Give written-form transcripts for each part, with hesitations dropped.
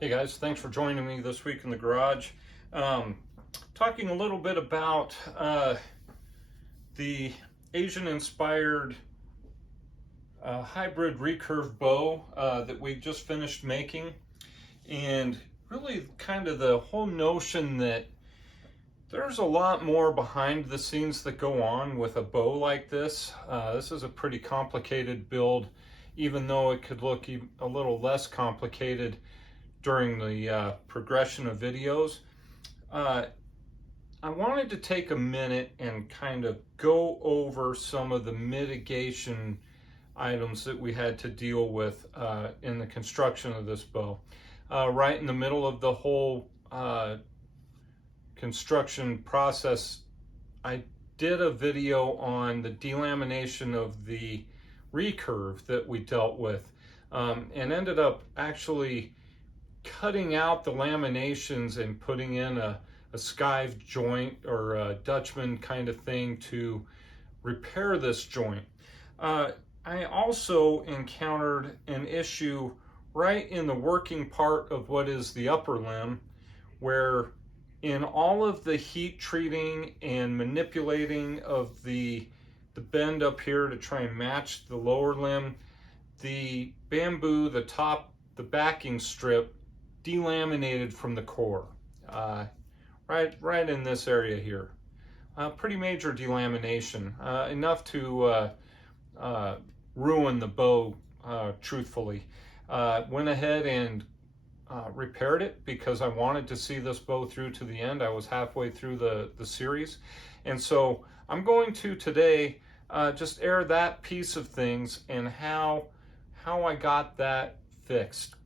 Hey guys, thanks for joining me this week in the garage. Talking a little bit about the Asian-inspired hybrid recurve bow that we just finished making, and really kind of the whole notion that there's a lot more behind the scenes that go on with a bow like this. This is a pretty complicated build, even though it could look a little less complicated during the progression of videos. I wanted to take a minute and kind of go over some of the mitigation items that we had to deal with in the construction of this bow. Right in the middle of the whole construction process, I did a video on the delamination of the recurve that we dealt with, and ended up actually cutting out the laminations and putting in a skive joint or a Dutchman kind of thing to repair this joint. I also encountered an issue right in the working part of what is the upper limb, where in all of the heat treating and manipulating of the bend up here to try and match the lower limb, the bamboo, the backing strip delaminated from the core, right in this area here. Pretty major delamination, enough to ruin the bow, truthfully. Went ahead and repaired it because I wanted to see this bow through to the end. I was halfway through the series, and so I'm going to today just air that piece of things and how I got that fixed.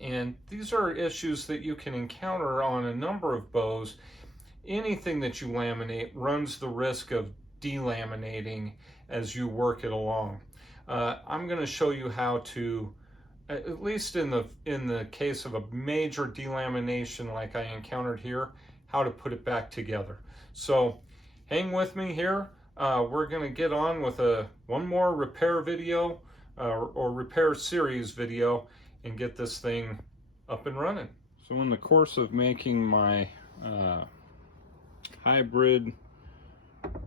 And these are issues that you can encounter on a number of bows. Anything that you laminate runs the risk of delaminating as you work it along. I'm going to show you how to, at least in the case of a major delamination like I encountered here, how to put it back together. So hang with me here. We're going to get on with one more repair video or repair series video and get this thing up and running. So in the course of making my hybrid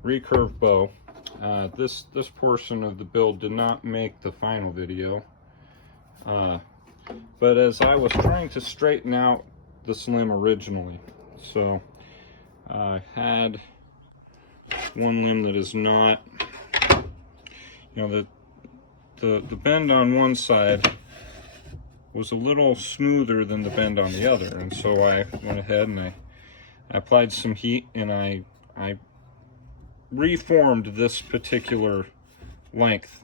recurve bow, this portion of the build did not make the final video, but as I was trying to straighten out this limb originally, so I had one limb that is not, the bend on one side was a little smoother than the bend on the other, and so I went ahead and I applied some heat and I reformed this particular length,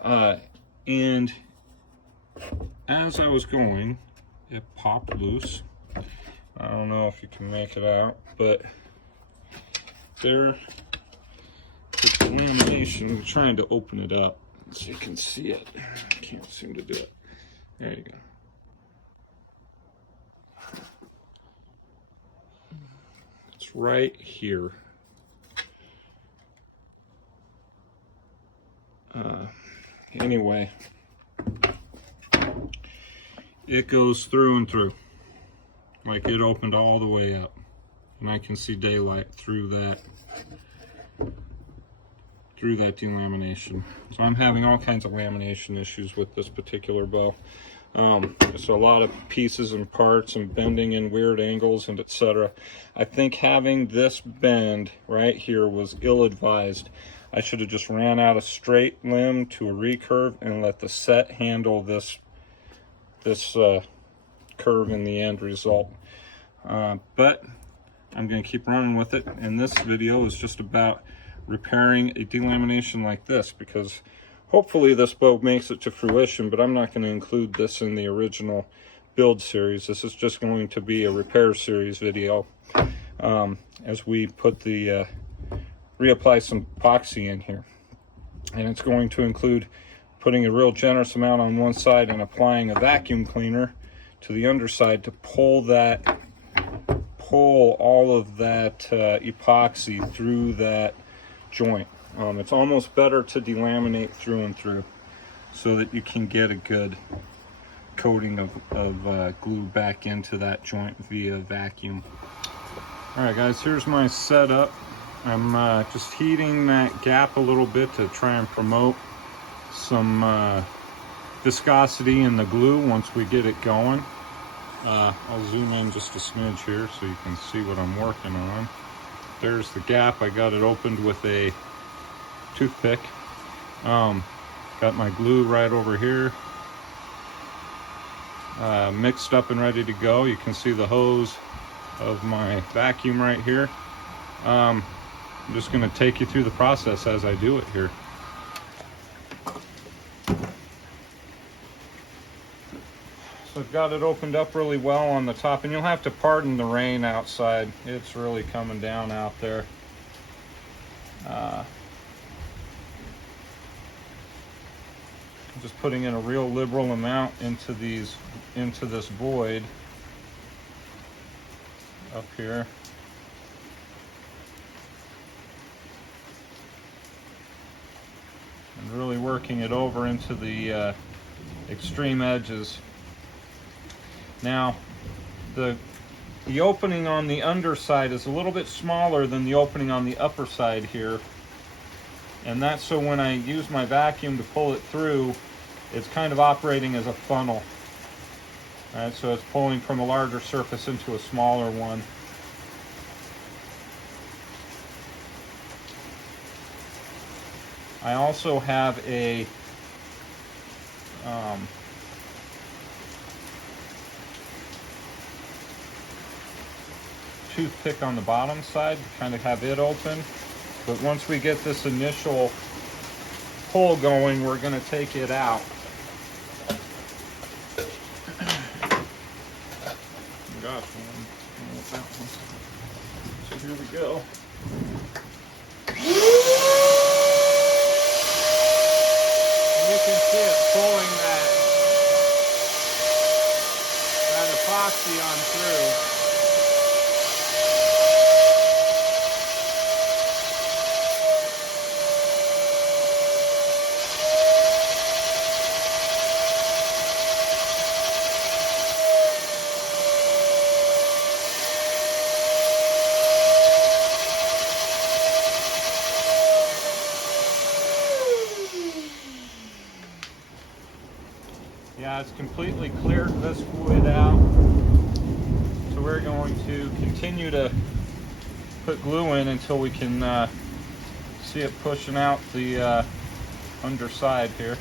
and as I was going, it popped loose. I don't know if you can make it out, but there, it's the lamination. I'm trying to open it up so you can see it. I can't seem to do it. There you go. It's right here. Anyway, it goes through and through. Like, it opened all the way up. And I can see daylight through that delamination. So I'm having all kinds of lamination issues with this particular bow. So a lot of pieces and parts and bending in weird angles and etc. I think having this bend right here was ill-advised. I should have just ran out a straight limb to a recurve and let the set handle this curve in the end result. But I'm going to keep running with it, and this video is just about repairing a delamination like this, because hopefully this bow makes it to fruition, but I'm not going to include this in the original build series. This is just going to be a repair series video as we put the reapply some epoxy in here, and it's going to include putting a real generous amount on one side and applying a vacuum cleaner to the underside to pull all of that epoxy through that joint. It's almost better to delaminate through and through so that you can get a good coating of glue back into that joint via vacuum. All right, guys, here's my setup. I'm just heating that gap a little bit to try and promote some viscosity in the glue once we get it going. I'll zoom in just a smidge here so you can see what I'm working on. There's the gap. I got it opened with a toothpick. Got my glue right over here, mixed up and ready to go. You can see the hose of my vacuum right here. I'm just going to take you through the process as I do it here. So I've got it opened up really well on the top, and you'll have to pardon the rain outside. It's really coming down out there. Just putting in a real liberal amount into this void up here. And really working it over into the extreme edges. Now, the opening on the underside is a little bit smaller than the opening on the upper side here. And that's so when I use my vacuum to pull it through, it's kind of operating as a funnel. All right, so it's pulling from a larger surface into a smaller one. I also have a toothpick on the bottom side to kind of have it open. But once we get this initial pull going, we're going to take it out. Gosh, so here we go. And you can see it pulling that epoxy on through. Yeah, it's completely cleared this fluid out. So we're going to continue to put glue in until we can see it pushing out the underside here.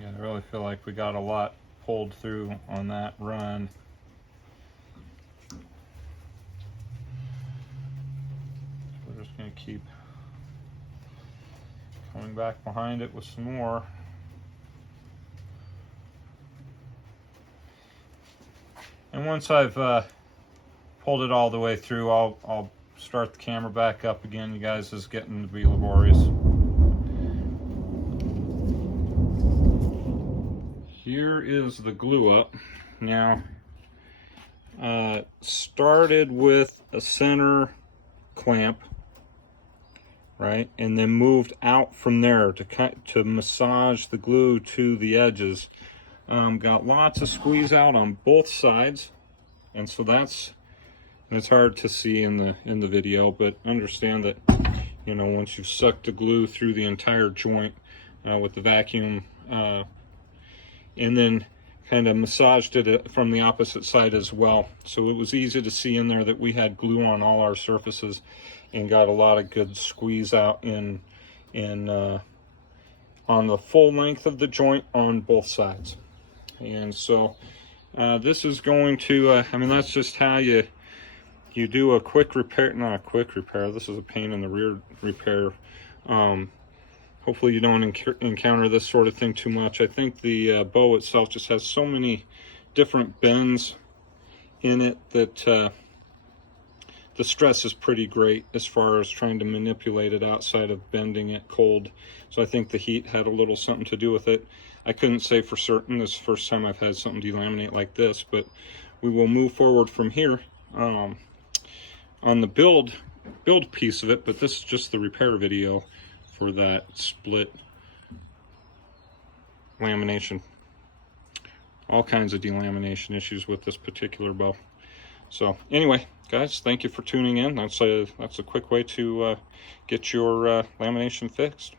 Yeah, I really feel like we got a lot pulled through on that run. So we're just going to keep coming back behind it with some more. And once I've pulled it all the way through, I'll start the camera back up again. You guys, is getting to be laborious. Here is the glue up. Now, started with a center clamp, right, and then moved out from there to massage the glue to the edges. Got lots of squeeze out on both sides, and so it's hard to see in the video, but understand that, you know, once you've sucked the glue through the entire joint with the vacuum, and then kind of massaged it from the opposite side as well, so it was easy to see in there that we had glue on all our surfaces, and got a lot of good squeeze out on the full length of the joint on both sides. And so this is going to, I mean, that's just how you do a quick repair, not a quick repair, this is a pain in the rear repair. Hopefully you don't encounter this sort of thing too much. I think the bow itself just has so many different bends in it that the stress is pretty great as far as trying to manipulate it outside of bending it cold. So I think the heat had a little something to do with it. I couldn't say for certain. This is the first time I've had something delaminate like this, but we will move forward from here on the build piece of it. But this is just the repair video for that split lamination. All kinds of delamination issues with this particular bow. So anyway, guys, thank you for tuning in. That's a quick way to get your lamination fixed.